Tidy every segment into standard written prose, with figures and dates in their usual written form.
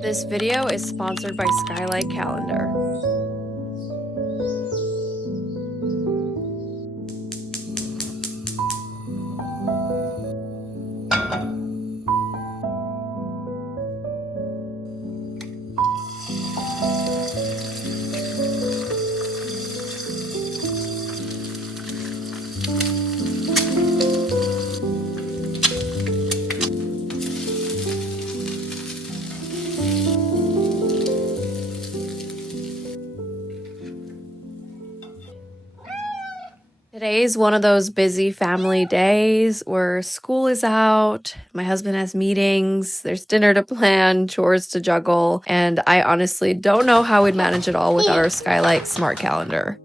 This video is sponsored by Skylight Calendar. Today is one of those busy family days where school is out, my husband has meetings, there's dinner to plan, chores to juggle, and I honestly don't know how we'd manage it all without our Skylight smart calendar.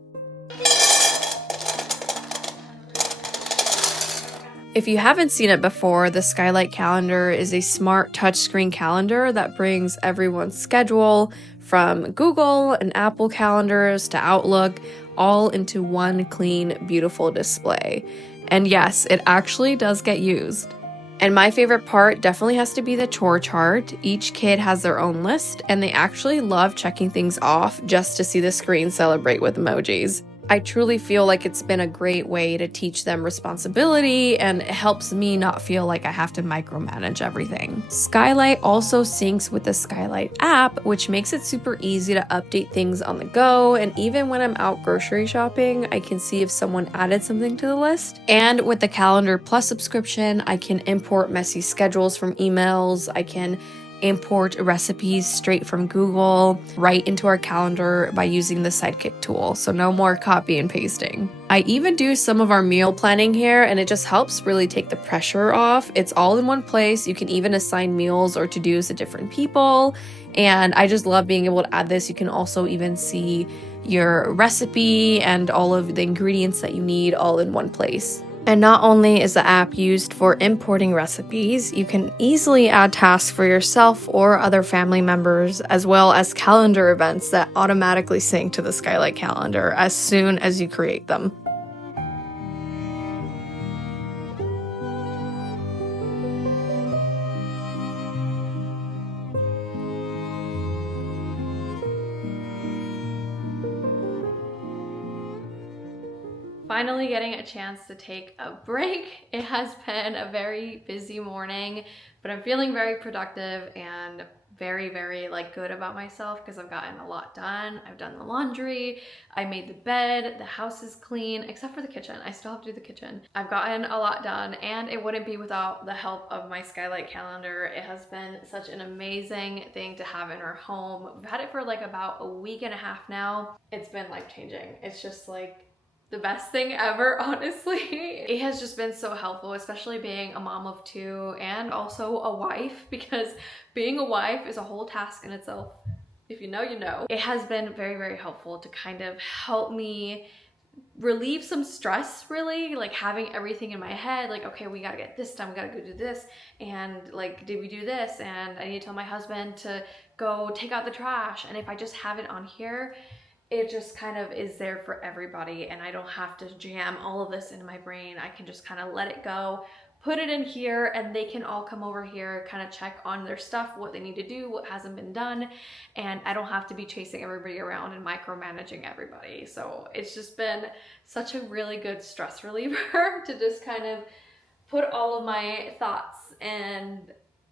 If you haven't seen it before, the Skylight calendar is a smart touchscreen calendar that brings everyone's schedule from Google and Apple calendars to Outlook all into one clean, beautiful display. And yes, it actually does get used. And my favorite part definitely has to be the chore chart. Each kid has their own list, and they actually love checking things off just to see the screen celebrate with emojis. I truly feel like it's been a great way to teach them responsibility, and it helps me not feel like I have to micromanage everything. Skylight also syncs with the Skylight app, which makes it super easy to update things on the go, and even when I'm out grocery shopping, I can see if someone added something to the list. And with the Calendar Plus subscription, I can import messy schedules from emails, I can import recipes straight from Google right into our calendar by using the Sidekick tool, so no more copy and pasting. I even do some of our meal planning here, and it just helps really take the pressure off. It's all in one place. You can even assign meals or to-dos to different people, and I just love being able to add this. You can also even see your recipe and all of the ingredients that you need all in one place. And not only is the app used for importing recipes, you can easily add tasks for yourself or other family members, as well as calendar events that automatically sync to the Skylight calendar as soon as you create them. Finally getting a chance to take a break. It has been a very busy morning, but I'm feeling very productive and very good about myself because I've gotten a lot done. I've done the laundry, I made the bed, the house is clean, except for the kitchen. I still have to do the kitchen. I've gotten a lot done, and it wouldn't be without the help of my Skylight calendar. It has been such an amazing thing to have in our home. We've had it for like about a week and a half now. It's been life-changing. It's just like the best thing ever, honestly. It has just been so helpful, especially being a mom of two and also a wife, because being a wife is a whole task in itself. If you know, you know. It has been very helpful to kind of help me relieve some stress, really, like having everything in my head, like, okay, we gotta get this done, we gotta go do this, and like, did we do this? And I need to tell my husband to go take out the trash. And if I just have it on here, it just kind of is there for everybody, and I don't have to jam all of this into my brain. I can just kind of let it go, put it in here, and they can all come over here, kind of check on their stuff, what they need to do, what hasn't been done, and I don't have to be chasing everybody around and micromanaging everybody. So it's just been such a really good stress reliever to just kind of put all of my thoughts and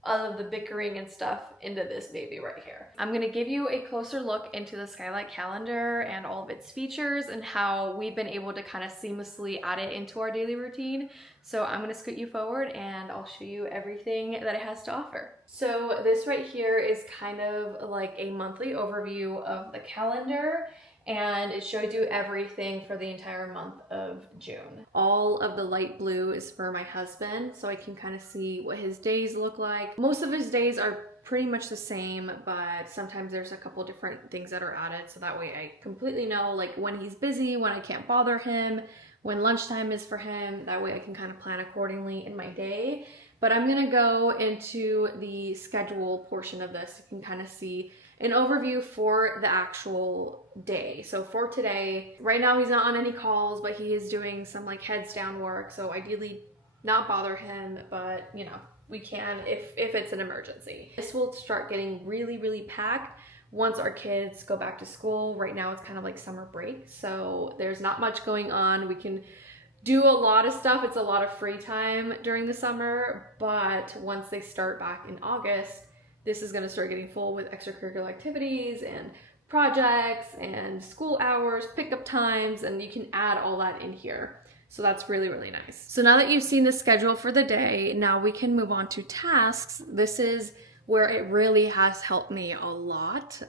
all of the bickering and stuff into this baby right here. I'm gonna give you a closer look into the Skylight calendar and all of its features and how we've been able to kind of seamlessly add it into our daily routine. So I'm gonna scoot you forward and I'll show you everything that it has to offer. So this right here is kind of like a monthly overview of the calendar, and it shows you everything for the entire month of June. All of the light blue is for my husband, so I can kind of see what his days look like. Most of his days are pretty much the same, but sometimes there's a couple different things that are added, so that way I completely know like when he's busy, when I can't bother him, when lunchtime is for him. That way I can kind of plan accordingly in my day. But I'm gonna go into the schedule portion of this. You can kind of see an overview for the actual day. So for today, right now he's not on any calls, but he is doing some like heads down work. So ideally not bother him, but you know, we can if it's an emergency. This will start getting really, really packed once our kids go back to school. Right now it's kind of like summer break, so there's not much going on. We can do a lot of stuff. It's a lot of free time during the summer, but once they start back in August, this is gonna start getting full with extracurricular activities and projects and school hours, pickup times, and you can add all that in here. So that's really, really nice. So now that you've seen the schedule for the day, now we can move on to tasks. This is where it really has helped me a lot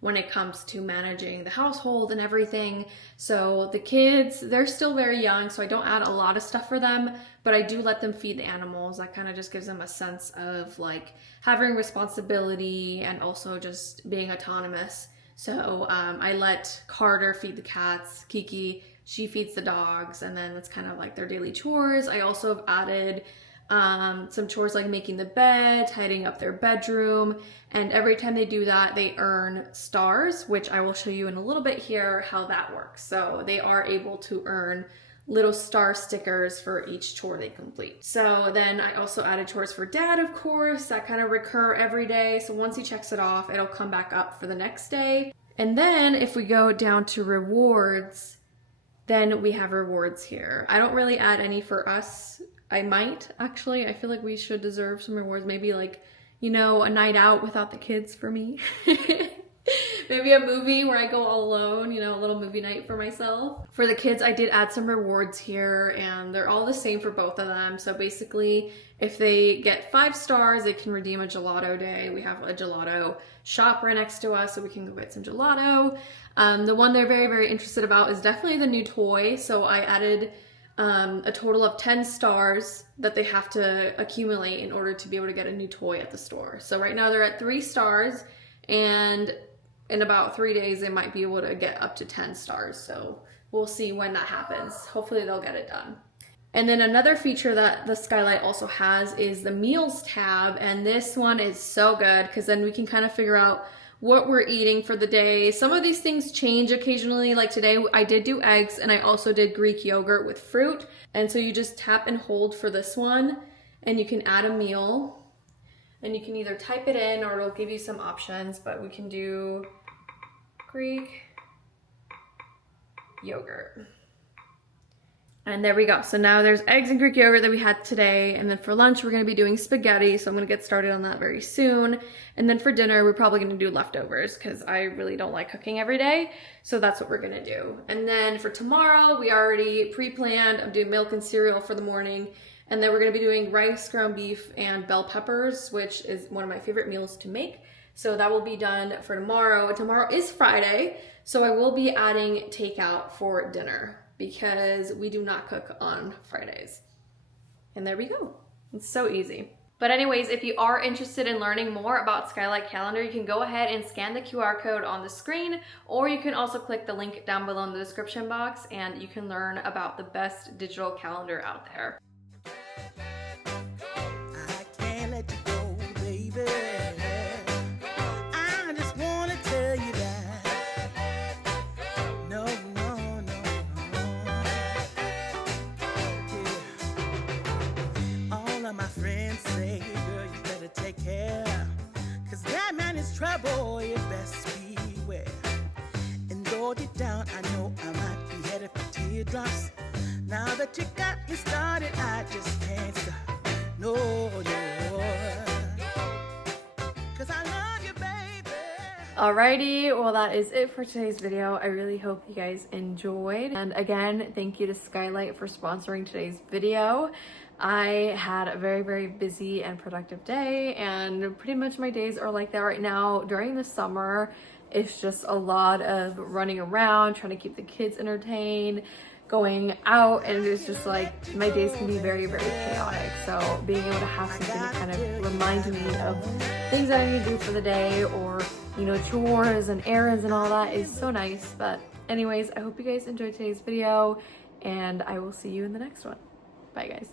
when it comes to managing the household and everything. So the kids, they're still very young, so I don't add a lot of stuff for them, but I do let them feed the animals. That kind of just gives them a sense of like having responsibility and also just being autonomous. So I let Carter feed the cats, Kiki, she feeds the dogs, and then it's kind of like their daily chores. I also have added some chores like making the bed, tidying up their bedroom, and every time they do that, they earn stars, which I will show you in a little bit here how that works. So they are able to earn little star stickers for each chore they complete. So then I also added chores for dad, of course, that kind of recur every day. So once he checks it off, it'll come back up for the next day. And then if we go down to rewards, then we have rewards here. I don't really add any for us. I might, actually. I feel like we should deserve some rewards. Maybe like, you know, a night out without the kids for me. Maybe a movie where I go all alone, you know, a little movie night for myself. For the kids, I did add some rewards here, and they're all the same for both of them. So basically, if they get 5 stars, they can redeem a gelato day. We have a gelato shop right next to us, so we can go get some gelato. The one they're very, very interested about is definitely the new toy. So I added a total of 10 stars that they have to accumulate in order to be able to get a new toy at the store. So right now they're at 3 stars, and in about 3 days they might be able to get up to 10 stars. So we'll see when that happens. Hopefully they'll get it done. And then another feature that the Skylight also has is the meals tab, and this one is so good because then we can kind of figure out what we're eating for the day. Some of these things change occasionally, like today I did do eggs, and I also did Greek yogurt with fruit. And so you just tap and hold for this one, and you can add a meal, and you can either type it in or it'll give you some options, but we can do Greek yogurt. And there we go. So now there's eggs and Greek yogurt that we had today. And then for lunch, we're going to be doing spaghetti. So I'm going to get started on that very soon. And then for dinner, we're probably going to do leftovers because I really don't like cooking every day. So that's what we're going to do. And then for tomorrow, we already pre-planned. I'm doing milk and cereal for the morning. And then we're going to be doing rice, ground beef, and bell peppers, which is one of my favorite meals to make. So that will be done for tomorrow. Tomorrow is Friday. So I will be adding takeout for dinner, because we do not cook on Fridays. And there we go. It's so easy. But anyways, if you are interested in learning more about Skylight Calendar, you can go ahead and scan the QR code on the screen, or you can also click the link down below in the description box and you can learn about the best digital calendar out there. I can't let you go, baby. I just want to tell you that. No. My friends say, girl, you better take care, 'cause that man is trouble, you best beware. And though deep down I know I might be headed for teardrops, now that you got me started, I just can't stop. No, 'cause I love you, baby. Alrighty, well that is it for today's video. I really hope you guys enjoyed. And again, thank you to Skylight for sponsoring today's video. I had a very, very busy and productive day, and pretty much my days are like that right now. During the summer, it's just a lot of running around, trying to keep the kids entertained, going out, and it's just like my days can be very, very chaotic. So being able to have something to kind of remind me of things that I need to do for the day, or, you know, chores and errands and all that is so nice. But anyways, I hope you guys enjoyed today's video, and I will see you in the next one. Bye guys.